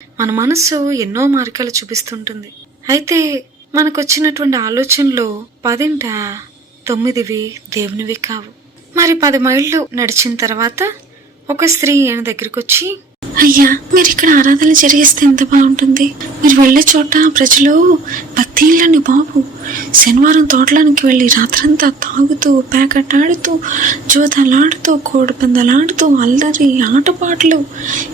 మన మనసు ఎన్నో మార్గాలు చూపిస్తుంటుంది. అయితే మనకొచ్చినటువంటి ఆలోచనలో 10 9 దేవునివి కావు. మరి 10 మైళ్ళు నడిచిన తర్వాత ఒక స్త్రీ ఆయన దగ్గరికి వచ్చి, అయ్యా, మీరు ఇక్కడ ఆరాధన జరిగిస్తే ఎంత బాగుంటుంది. మీరు వెళ్లే చోట ప్రజలు భక్తిళ్ళని బాబు శనివారం తోటలోనికి వెళ్ళి రాత్రంతా తాగుతూ ప్యాకెట్ ఆడుతూ జోతలాడుతూ కోడిపందాలాడుతూ అల్లరి ఆటపాటలు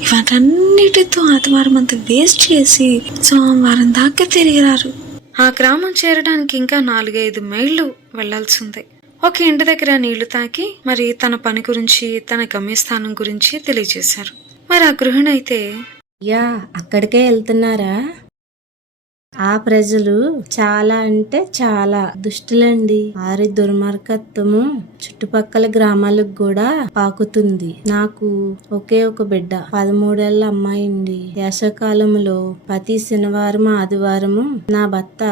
ఇవన్నిటితో ఆదివారం అంతా వేస్ట్ చేసి సోమవారం దాకా తిరిగిరారు. ఆ గ్రామం చేరడానికి ఇంకా 4-5 మైళ్ళు వెళ్లాల్సి ఉంది. ఒక ఇంటి దగ్గర నీళ్లు తాకి మరి తన పని గురించి తన గమ్యస్థానం గురించి తెలియజేశారు. మరి ఆ గృహిణి అయితే, యా, అక్కడికే వెళ్తున్నారా? ఆ ప్రజలు చాలా అంటే చాలా దుష్టులండి. వారి దుర్మార్గత్వము చుట్టుపక్కల గ్రామాలకు కూడా పాకుతుంది. నాకు ఒకే ఒక బిడ్డ, 13 ఏళ్ల అమ్మాయి అండి. వేసవకాలంలో ప్రతి శనివారం ఆదివారము నా భర్త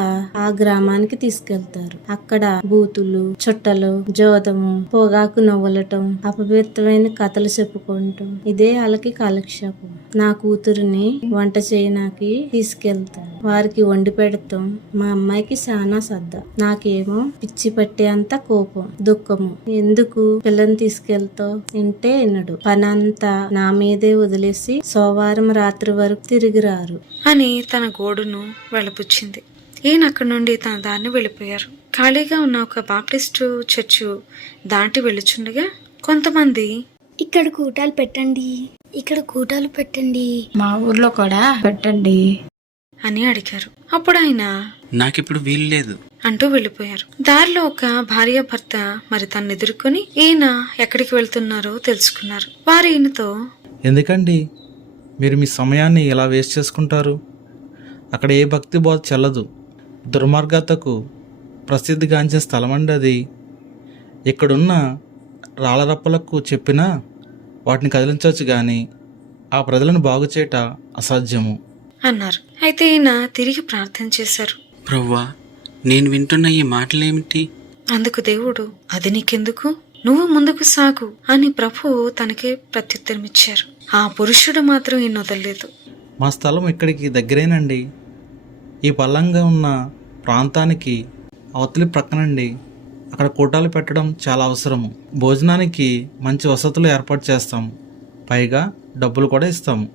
ఆ గ్రామానికి తీసుకెళ్తారు. అక్కడ బూతులు, చుట్టలు, జోదము, పొగాకు నవ్వులటం, అపవిత్రమైన కథలు చెప్పుకుంటాం. ఇదే వాళ్ళకి కాలక్షేపం. నా కూతురిని వంట చేయడానికి తీసుకెళ్తాను. వారికి వండి పెడతాం. మా అమ్మాయికి చాలా శ్రద్ధ. నాకేమో పిచ్చి పట్టేంత కోపం, దుఃఖము. ఎందుకు పిల్లని తీసుకెళ్తావు అంటే వినడు. పనంతా నా మీదే వదిలేసి సోమవారం రాత్రి వరకు తిరిగి రారు అని తన గోడును వెళ్ళపుచ్చింది. ఈయన అక్కడి నుండి తన దారిని వెళ్ళిపోయారు. ఖాళీగా ఉన్న ఒక బాప్టిస్టు చర్చు దాటి వెళ్ళుచుండగా కొంతమంది, ఇక్కడ కూటాలు పెట్టండి, ఇక్కడ కూటాలు పెట్టండి, మా ఊర్లో కూడా పెట్టండి అని అడిగారు. అప్పుడు ఆయన, నాకిప్పుడు వీలు లేదు అంటూ వెళ్ళిపోయారు. దారిలో ఒక భార్య భర్త మరి తను ఎదుర్కొని ఈయన ఎక్కడికి వెళ్తున్నారో తెలుసుకున్నారు. వారు ఈయనతో, ఎందుకండి మీరు మీ సమయాన్ని ఇలా వేస్ట్ చేసుకుంటారు? అక్కడ ఏ భక్తి బోధ చెల్లదు. దుర్మార్గతకు ప్రసిద్ధిగాంచిన స్థలం అండి అది. ఇక్కడున్న రాళ్ళరప్పలకు చెప్పినా వాటిని కదిలించవచ్చు కానీ ఆ ప్రజలను బాగు చేయట అసాధ్యము అన్నారు. అయితే ఈయన తిరిగి ప్రార్థన చేశారు. ప్రవ్వా, నేను వింటున్న ఈ మాటలేమిటి? అందుకు దేవుడు, అది నీకెందుకు, నువ్వు ముందుకు సాగు అని ప్రభు తనకే ప్రత్యుత్తరమిచ్చారు. ఆ పురుషుడు మాత్రం ఈయన వదలలేదు. మా స్థలం ఇక్కడికి దగ్గరేనండి. ఈ పల్లంగా ఉన్న ప్రాంతానికి అవతలి ప్రక్కనండి. అక్కడ కూటాలు పెట్టడం చాలా అవసరము. భోజనానికి మంచి వసతులు ఏర్పాటు చేస్తాము. పైగా డబ్బులు కూడా ఇస్తాము.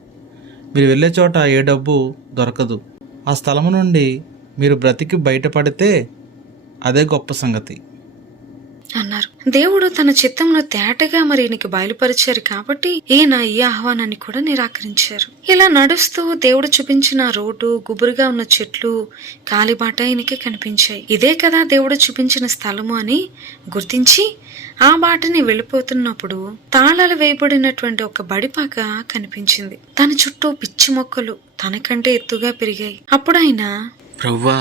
మీరు వెళ్ళే చోట ఏ డబ్బు దొరకదు. ఆ స్థలము నుండి మీరు బ్రతికి బయటపడితే అదే గొప్ప సంగతి అన్నారు. దేవుడు తన చిత్తంలో తేటగా మరి ఈయనకి బయలుపరిచారు కాబట్టి ఈయన ఈ ఆహ్వానాన్ని కూడా నిరాకరించారు. ఇలా నడుస్తూ దేవుడు చూపించిన రోడ్డు, గుబురుగా ఉన్న చెట్లు, కాలిబాట ఈయనకి కనిపించాయి. ఇదే కదా దేవుడు చూపించిన స్థలము అని గుర్తించి ఆ బాటని వెళ్ళిపోతున్నప్పుడు తాళాలు వేయబడినటువంటి ఒక బడిపాక కనిపించింది. తన చుట్టూ పిచ్చి మొక్కలు తనకంటే ఎత్తుగా పెరిగాయి. అప్పుడు ఆయన, ప్రవ్వా,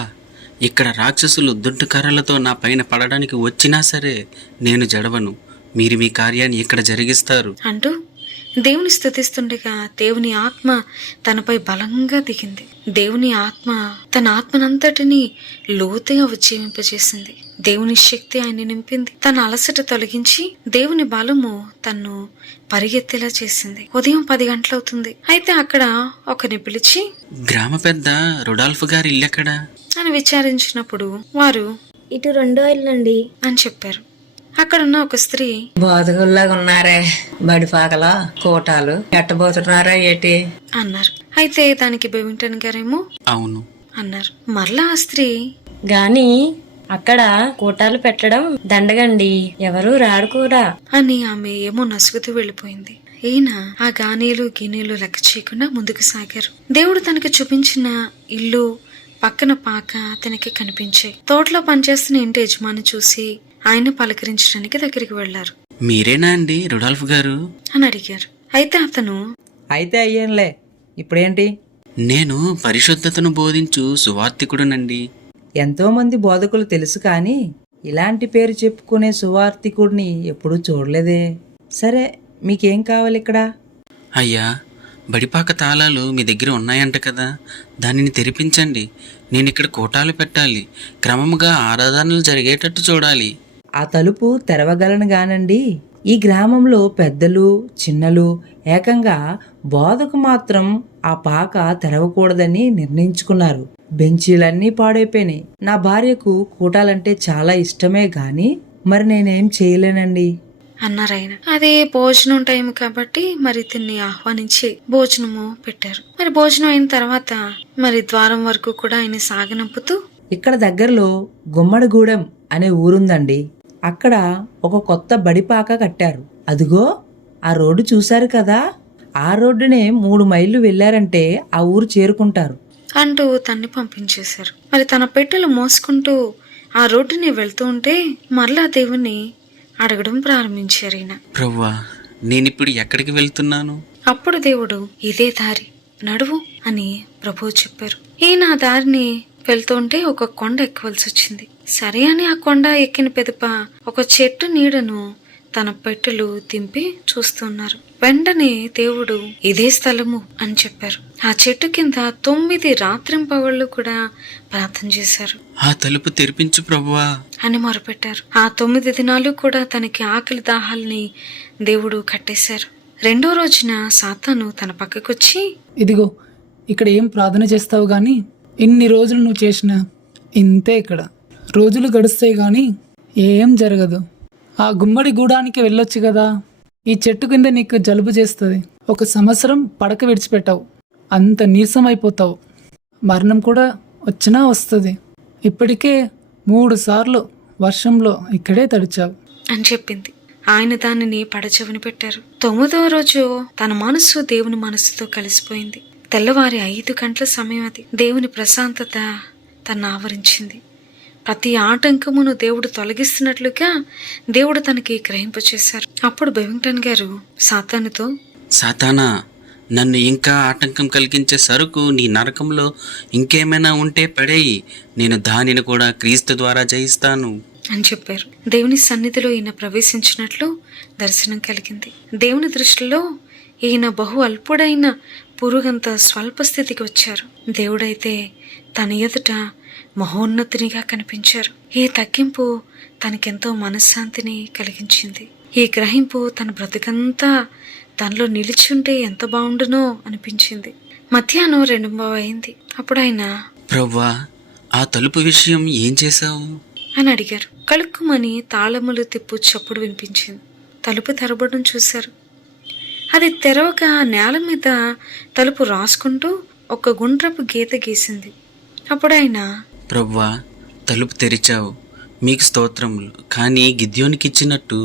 ఇక్కడ రాక్షసులు దుడ్డు కర్రలతో నా పైన పడడానికి వచ్చినా సరే నేను జడవను. మీరు మీ కార్యాన్ని ఇక్కడ జరిగిస్తారు అంటూ దేవుని స్తుతిస్తుండగా దేవుని ఆత్మ తనపై బలంగా దిగింది. దేవుని ఆత్మ తన ఆత్మనంతటిని లోతుగా ఉజ్జీవింపజేసింది. దేవుని శక్తి ఆయన నింపింది. తన అలసట తొలగించి దేవుని బలము తన్ను పరిగెత్తేలా చేసింది. ఉదయం 10 గంటలవుతుంది. అయితే అక్కడ ఒకరిని పిలిచి, గ్రామ పెద్ద రుడాల్ఫ్ గారి ఇల్లెక్కడా అని విచారించినప్పుడు వారు, ఇటు 2 ఇళ్ళండి అని చెప్పారు. అక్కడున్న ఒక స్త్రీ, బోధకుల్లాగా ఉన్నారే, బడిపాకలో కోటాలు ఎట్టబోతున్నారా ఏటి అన్నారు. అయితే దానికి బెవింగ్టన్ గారేమో అవును అన్నారు. మరలా ఆ స్త్రీ, గాని అక్కడ కూటాలు పెట్టడం దండగండి, ఎవరు రాడు కూడా అని ఆమె ఏమో నసుగుతూ వెళ్ళిపోయింది. ఈయన ఆ గానీలు గిన్నెలు లెక్క చేయకుండా ముందుకు సాగారు. దేవుడు తనకి చూపించిన ఇల్లు పక్కన పాక అతనికి కనిపించాయి. తోటలో పనిచేస్తున్న ఇంటి యజమాని చూసి ఆయన పలకరించడానికి దగ్గరికి వెళ్లారు. మీరేనా అండి రుడాల్ఫ్ గారు అని అడిగారు. అయితే అతను, అయితే అయ్యేంలే, ఇప్పుడేంటి? నేను పరిశుద్ధతను బోధించు సువార్తికుడునండి. ఎంతోమంది బోధకులు తెలుసు కానీ ఇలాంటి పేరు చెప్పుకునే సువార్తికుడిని ఎప్పుడూ చూడలేదే. సరే, మీకేం కావాలి ఇక్కడ? అయ్యా, బడిపాక తాళాలు మీ దగ్గర ఉన్నాయంట కదా, దానిని తెరిపించండి. నేను ఇక్కడ కోటాలు పెట్టాలి. క్రమముగా ఆరాధనలు జరిగేటట్టు చూడాలి. ఆ తలుపు తెరవగలను గానండి. ఈ గ్రామంలో పెద్దలు చిన్నలు ఏకంగా బోధకు మాత్రం ఆ పాక తెరవకూడదని నిర్ణయించుకున్నారు. బెంచీలన్నీ పాడైపోయినాయి. నా భార్యకు కూటాలంటే చాలా ఇష్టమే గాని మరి నేనేం చేయలేనండి అన్నారాయన. అదే భోజనం టైం కాబట్టి మరి ఇతన్ని ఆహ్వానించి భోజనము పెట్టారు. మరి భోజనం అయిన తర్వాత మరి ద్వారం వరకు కూడా ఆయన సాగనంపుతూ, ఇక్కడ దగ్గరలో గుమ్మడిగూడెం అనే ఊరుందండి. అక్కడ ఒక కొత్త బడిపాక కట్టారు. అదిగో ఆ రోడ్డు చూశారు కదా, ఆ రోడ్డునే 3 మైళ్ళు వెళ్ళారంటే ఆ ఊరు చేరుకుంటారు అంటూ తన్ని పంపించేశారు. మరి తన పెట్టెలు మోసుకుంటూ ఆ రోడ్డుని వెళ్తూ ఉంటే మరలా దేవుణ్ణి అడగడం ప్రారంభించారు ఈయన. ప్రభువా, నేనిప్పుడు ఎక్కడికి వెళ్తున్నాను? అప్పుడు దేవుడు, ఇదే దారి, నడువు అని ప్రభువు చెప్పారు. ఈయన ఆ దారిని వెళ్తుంటే ఒక కొండ ఎక్కవలసి వచ్చింది. సరే అని ఆ కొండ ఎక్కిన పెదప ఒక చెట్టు నీడను తన పెట్టెలు దింపి చూస్తున్నారు. వెంటనే దేవుడు, ఇదే స్థలము అని చెప్పారు. ఆ చెట్టు కింద 9 రాత్రింపగళ్ళు కూడా ప్రార్థన చేశారు. ఆ తలుపు తెరిపించు ప్రభువా అని మొరపెట్టారు. ఆ 9 దినాలు కూడా తనకి ఆకలి దాహాల్ని దేవుడు కట్టేశారు. 2వ రోజున సాతాను తన పక్కకొచ్చి, ఇదిగో ఇక్కడ ఏం ప్రార్థన చేస్తావు గాని ఇన్ని రోజులు నువ్వు చేసిన ఇంతే. ఇక్కడ రోజులు గడుస్తాయి గాని ఏం జరగదు. ఆ గుమ్మడి గూడానికి వెళ్ళొచ్చు కదా. ఈ చెట్టు కింద నీకు జలుబు చేస్తుంది. 1 సంవత్సరం పడక విడిచిపెట్టావు, అంత నీరసం అయిపోతావు. మరణం కూడా వచ్చినా వస్తుంది. ఇప్పటికే 3 సార్లు వర్షంలో ఇక్కడే తడిచావు అని చెప్పింది. ఆయన దానిని పడచెవిని పెట్టారు. 9వ రోజు తన మనస్సు దేవుని మనస్సుతో కలిసిపోయింది. తెల్లవారి 5 గంటల సమయం అది. దేవుని ప్రశాంతత తను ఆవరించింది. ప్రతి ఆటంకమును దేవుడు తొలగిస్తున్నట్లుగా దేవుడు తనకి గ్రహింపచేశారు. అప్పుడు బెవింగ్టన్ గారు సాతానుతో, సాతానా, నన్ను ఇంకా ఆటంకం కలిగించే సరుకు నీ నరకంలో ఇంకేమైనా ఉంటే పడేయి, నేను దానిని కూడా క్రీస్తు ద్వారా జయిస్తాను అని చెప్పారు. దేవుని సన్నిధిలో ఈయన ప్రవేశించినట్లు దర్శనం కలిగింది. దేవుని దృష్టిలో ఈయన బహు అల్పుడైన పురుగంత స్వల్ప స్థితికి వచ్చారు. దేవుడైతే తన ఎదుట మహోన్నతునిగా కనిపించారు. ఈ తగ్గింపు తనకెంతో మనశ్శాంతిని కలిగించింది. ఈ గ్రహింపు తన బ్రతుకంతా తనలో నిలిచుంటే ఎంత బాగుండునో అనిపించింది. మధ్యాహ్నం 2:15 అయింది. అప్పుడు ఆయన, ప్రభువా, ఆ తలుపు విషయం ఏం చేశావు అని అడిగారు. కలుక్కుమని తాళములు తిప్పు చప్పుడు వినిపించింది. తలుపు తెరవడం చూశారు. అది తెరవగా నేల మీద తలుపు రాసుకుంటూ ఒక గుండ్రపు గీత గీసింది. అప్పుడు ఆయన, ప్రభువా, తలుపు తెరిచావు, మీకు స్తోత్రములు. కానీ గిద్యోనికి ఇచ్చినట్టు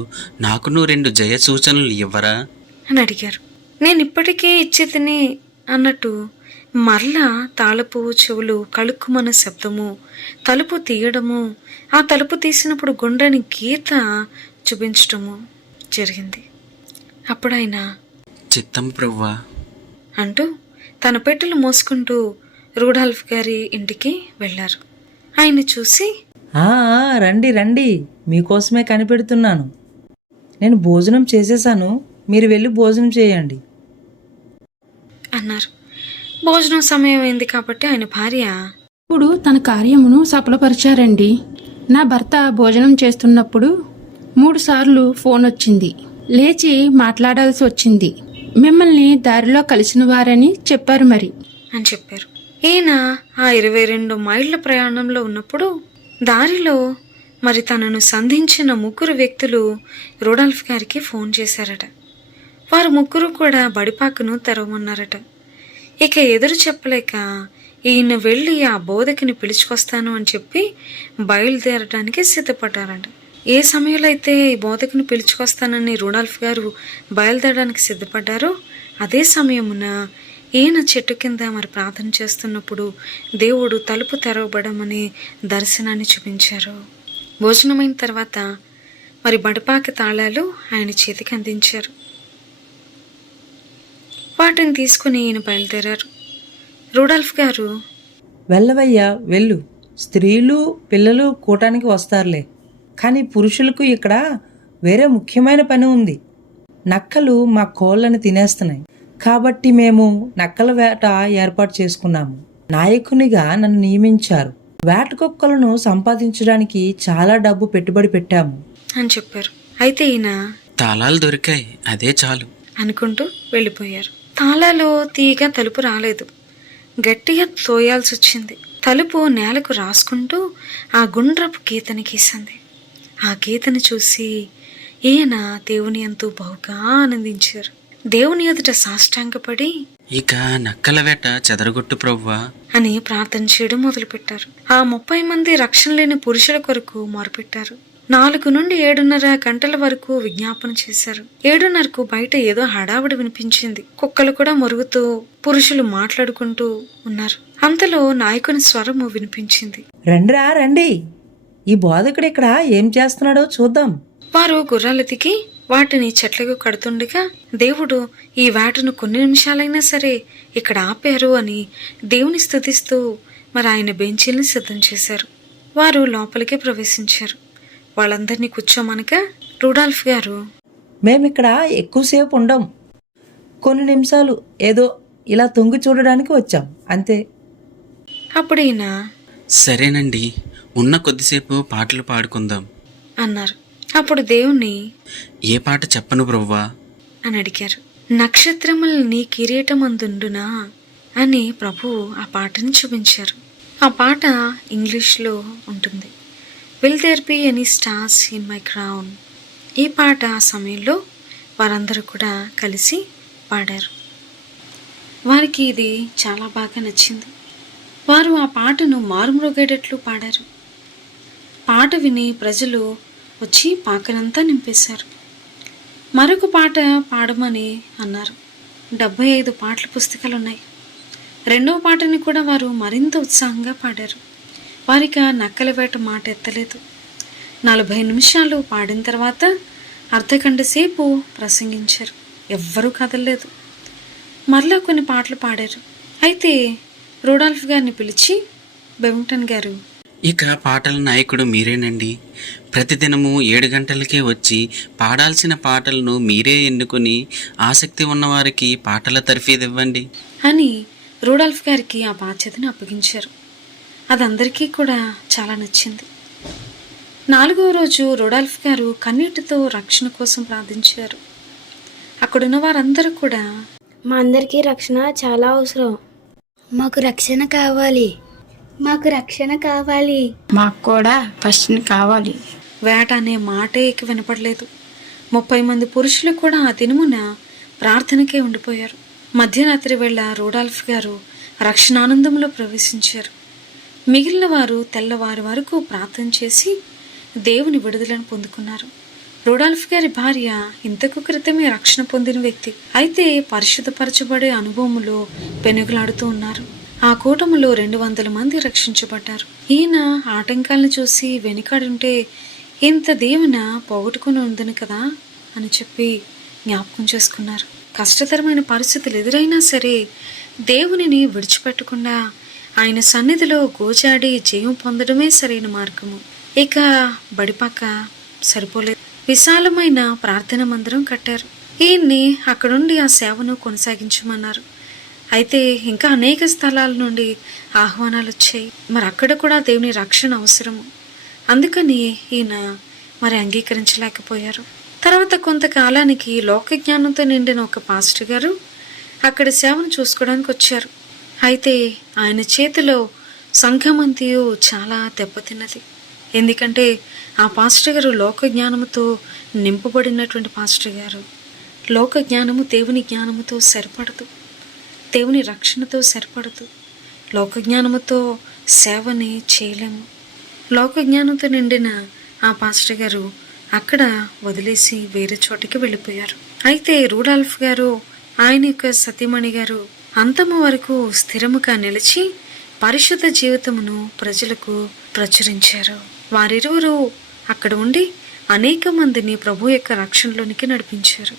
నాకును 2 జయ సూచనలు ఇవ్వరా అని అడిగారు. నేను ఇప్పటికే ఇచ్చేదిని అన్నట్టు మరలా తాళపు చెవులు, కలుక్కుమన్న శబ్దము, తలుపు తీయడము, ఆ తలుపు తీసినప్పుడు గుండ్రని గీత చూపించటము జరిగింది. అప్పుడు ఆయన, చిత్తం ప్రభువా అంటూ తన పెట్టెలు మోసుకుంటూ రూడాల్ఫ్ గారి ఇంటికి వెళ్ళారు. ఆయన చూసి, రండి రండి, మీకోసమే కనిపెడుతున్నాను. నేను భోజనం చేసేసాను, మీరు వెళ్ళి భోజనం చేయండి అన్నారు. భోజనం సమయం అయింది కాబట్టి ఆయన భార్య, ఇప్పుడు తన కార్యమును సఫలపరిచారండి. నా భర్త భోజనం చేస్తున్నప్పుడు 3 సార్లు ఫోన్ వచ్చింది. లేచి మాట్లాడాల్సి వచ్చింది. మిమ్మల్ని దారిలో కలిసిన వారని చెప్పారు మరి అని చెప్పారు. ఈయన ఆ 22 మైళ్ళ ప్రయాణంలో ఉన్నప్పుడు దారిలో మరి తనను సంధించిన 3 వ్యక్తులు రూడాల్ఫ్ గారికి ఫోన్ చేశారట. వారు 3 కూడా బడిపాకను తెరవమన్నారట. ఇక ఎదురు చెప్పలేక ఈయన వెళ్ళి ఆ బోధకుని పిలుచుకొస్తాను అని చెప్పి బయలుదేరడానికి సిద్ధపడ్డారట. ఏ సమయంలో అయితే ఈ బోధకుని పిలుచుకొస్తానని రూడాల్ఫ్ గారు బయలుదేరడానికి సిద్ధపడ్డారో అదే సమయమున ఈయన చెట్టు కింద మరి ప్రార్థన చేస్తున్నప్పుడు దేవుడు తలుపు తెరవబడమని దర్శనాన్ని చూపించారు. భోజనమైన తర్వాత మరి బడిపాక తాళాలు ఆయన చేతికి అందించారు. వాటిని తీసుకుని ఈయన బయలుదేరారు. రూడాల్ఫ్ గారు, వెళ్ళవయ్యా వెళ్ళు, స్త్రీలు పిల్లలు కూటానికి వస్తారులే, కానీ పురుషులకు ఇక్కడ వేరే ముఖ్యమైన పని ఉంది. నక్కలు మా కోళ్ళని తినేస్తున్నాయి, కాబట్టి మేము నక్కల వేట ఏర్పాటు చేసుకున్నాము. నాయకునిగా నన్ను నియమించారు. వేట కుక్కలను సంపాదించడానికి చాలా డబ్బు పెట్టుబడి పెట్టాము అని చెప్పారు. అయితే ఈయన, తాళాలు దొరికాయి, అదే చాలు అనుకుంటూ వెళ్ళిపోయారు. తాళాలు తీయగా తలుపు రాలేదు. గట్టిగా తోయాల్సి వచ్చింది. తలుపు నేలకు రాసుకుంటూ ఆ గుండ్రపు గీతని గీసింది. ఆ గీతని చూసి ఈయన దేవుని ఎంతో బహుగా ఆనందించారు. దేవుని ఎదుట సాష్టాంగపడి ఇక నక్కల వేట చెదరగొట్టు ప్రభువా అని ప్రార్థన చేయడం మొదలుపెట్టారు. ఆ 30 మంది రక్షణ లేని పురుషుల కొరకు మొరపెట్టారు. 4 నుండి 7:30 గంటల వరకు విజ్ఞాపన చేశారు. 7:30కు బయట ఏదో హడావిడి వినిపించింది. కుక్కలు కూడా మొరుగుతూ పురుషులు మాట్లాడుకుంటూ ఉన్నారు. అంతలో నాయకుని స్వరము వినిపించింది. రండిరా రండి, ఈ బోధకుడు ఇక్కడ ఏం చేస్తున్నాడో చూద్దాం. వారు గుర్రాలు దిగి వాటిని చెట్లకు కడుతుండగా దేవుడు ఈ వేటను కొన్ని నిమిషాలైనా సరే ఇక్కడ ఆపారు అని దేవుని స్తుతిస్తూ మరి ఆయన బెంచీల్ని సిద్ధం చేశారు. వారు లోపలికి ప్రవేశించారు. వాళ్ళందరినీ కూర్చోమనగా రూడాల్ఫ్ గారు, మేమిక్కడ ఎక్కువసేపు ఉండం, కొన్ని నిమిషాలు ఏదో ఇలా తొంగి చూడడానికి వచ్చాం అంతే. అప్పుడు ఈయన సరేనండి, ఉన్న కొద్దిసేపు పాటలు పాడుకుందాం అన్నారు. అప్పుడు దేవుణ్ణి ఏ పాట చెప్పను ప్రభువా అని అడిగారు. నక్షత్రములు నీ కిరీటమందుండునా అని ప్రభువు ఆ పాటని చూపించారు. ఆ పాట ఇంగ్లీష్లో ఉంటుంది. Will there be any stars in my crown. ఈ పాట ఆ సమయంలో వారందరూ కూడా కలిసి పాడారు. వారికి ఇది చాలా బాగా నచ్చింది. వారు ఆ పాటను మారుమ్రోగేటట్లు పాడారు. పాట విని ప్రజలు వచ్చి పాకనంతా నింపేశారు. మరొక పాట పాడమని అన్నారు. 75 పాటల పుస్తకాలు ఉన్నాయి. రెండవ పాటని కూడా వారు మరింత ఉత్సాహంగా పాడారు. వారికి ఆ నక్కల వేట మాట ఎత్తలేదు. 40 నిమిషాలు పాడిన తర్వాత అర్ధగంట సేపు ప్రసంగించారు. ఎవ్వరూ కదలలేదు. మరలా కొన్ని పాటలు పాడారు. అయితే రూడాల్ఫ్ గారిని పిలిచి, బెమింగ్టన్ గారు, ఇక పాటల నాయకుడు మీరేనండి. ప్రతిదినము 7 గంటలకే వచ్చి పాడాల్సిన పాటలను మీరే ఎన్నుకొని ఆసక్తి ఉన్నవారికి పాటల తర్ఫీదు ఇవ్వండి అని రూడాల్ఫ్ గారికి ఆ బాధ్యతను అప్పగించారు. అది అందరికీ కూడా చాలా నచ్చింది. 4వ రోజు రూడాల్ఫ్ గారు కన్నీటితో రక్షణ కోసం ప్రార్థించారు. అక్కడున్న వారందరూ కూడా, మా అందరికీ రక్షణ చాలా అవసరం. మాకు రక్షణ కావాలి, మాకు రక్షణ కావాలి, మాకు కూడా ఫస్ట్ కావాలి. వేట అనే మాటే ఇక వినపడలేదు. 30 మంది పురుషులు కూడా ఆ దినమున ప్రార్థనకే ఉండిపోయారు. మధ్యరాత్రి వేళ రూడాల్ఫ్ గారు రక్షణానందంలో ప్రవేశించారు. మిగిలిన వారు తెల్లవారి వరకు ప్రార్థన చేసి దేవుని విడుదలను పొందుకున్నారు. రూడాల్ఫ్ గారి భార్య ఇంతకు క్రితమే రక్షణ పొందిన వ్యక్తి. అయితే పరిశుద్ధపరచబడే అనుభవములో పెనుగులాడుతూ ఉన్నారు. ఆ కూటములో 200 మంది రక్షించబడ్డారు. ఈయన ఆటంకాలను చూసి వెనుకాడుంటే ఇంత దీవెన పోగొట్టుకుని ఉందని కదా అని చెప్పి జ్ఞాపకం చేసుకున్నారు. కష్టతరమైన పరిస్థితులు ఎదురైనా సరే దేవునిని విడిచిపెట్టకుండా ఆయన సన్నిధిలో గోజాడి జయం పొందడమే సరైన మార్గము. ఇక బడిపక్క సరిపోలేదు. విశాలమైన ప్రార్థన మందిరం కట్టారు. ఈయన్ని అక్కడుండి ఆ సేవను కొనసాగించమన్నారు. అయితే ఇంకా అనేక స్థలాల నుండి ఆహ్వానాలు వచ్చాయి. మరి అక్కడ కూడా దేవుని రక్షణ అవసరము. అందుకని ఈయన మరి అంగీకరించలేకపోయారు. తర్వాత కొంతకాలానికి లోక జ్ఞానంతో నిండిన ఒక పాస్టర్ గారు అక్కడ సేవను చూసుకోవడానికి వచ్చారు. అయితే ఆయన చేతిలో సంఘమంతియు చాలా దెబ్బతిన్నది. ఎందుకంటే ఆ పాస్టర్ గారు లోక జ్ఞానముతో నింపబడినటువంటి పాస్టర్ గారు. లోక జ్ఞానము దేవుని జ్ఞానముతో సరిపడదు, దేవుని రక్షణతో సరిపడదు. లోక జ్ఞానముతో సేవని చేయలేము. లోక జ్ఞానంతో నిండిన ఆ పాస్టర్ గారు అక్కడ వదిలేసి వేరే చోటికి వెళ్ళిపోయారు. అయితే రూడాల్ఫ్ గారు ఆయన యొక్క సతీమణి గారు అంతము వరకు స్థిరముగా నిలిచి పరిశుద్ధ జీవితమును ప్రజలకు ప్రచురించారు. వారిరువురు అక్కడ ఉండి అనేక మందిని ప్రభు యొక్క రక్షణలోనికి నడిపించారు.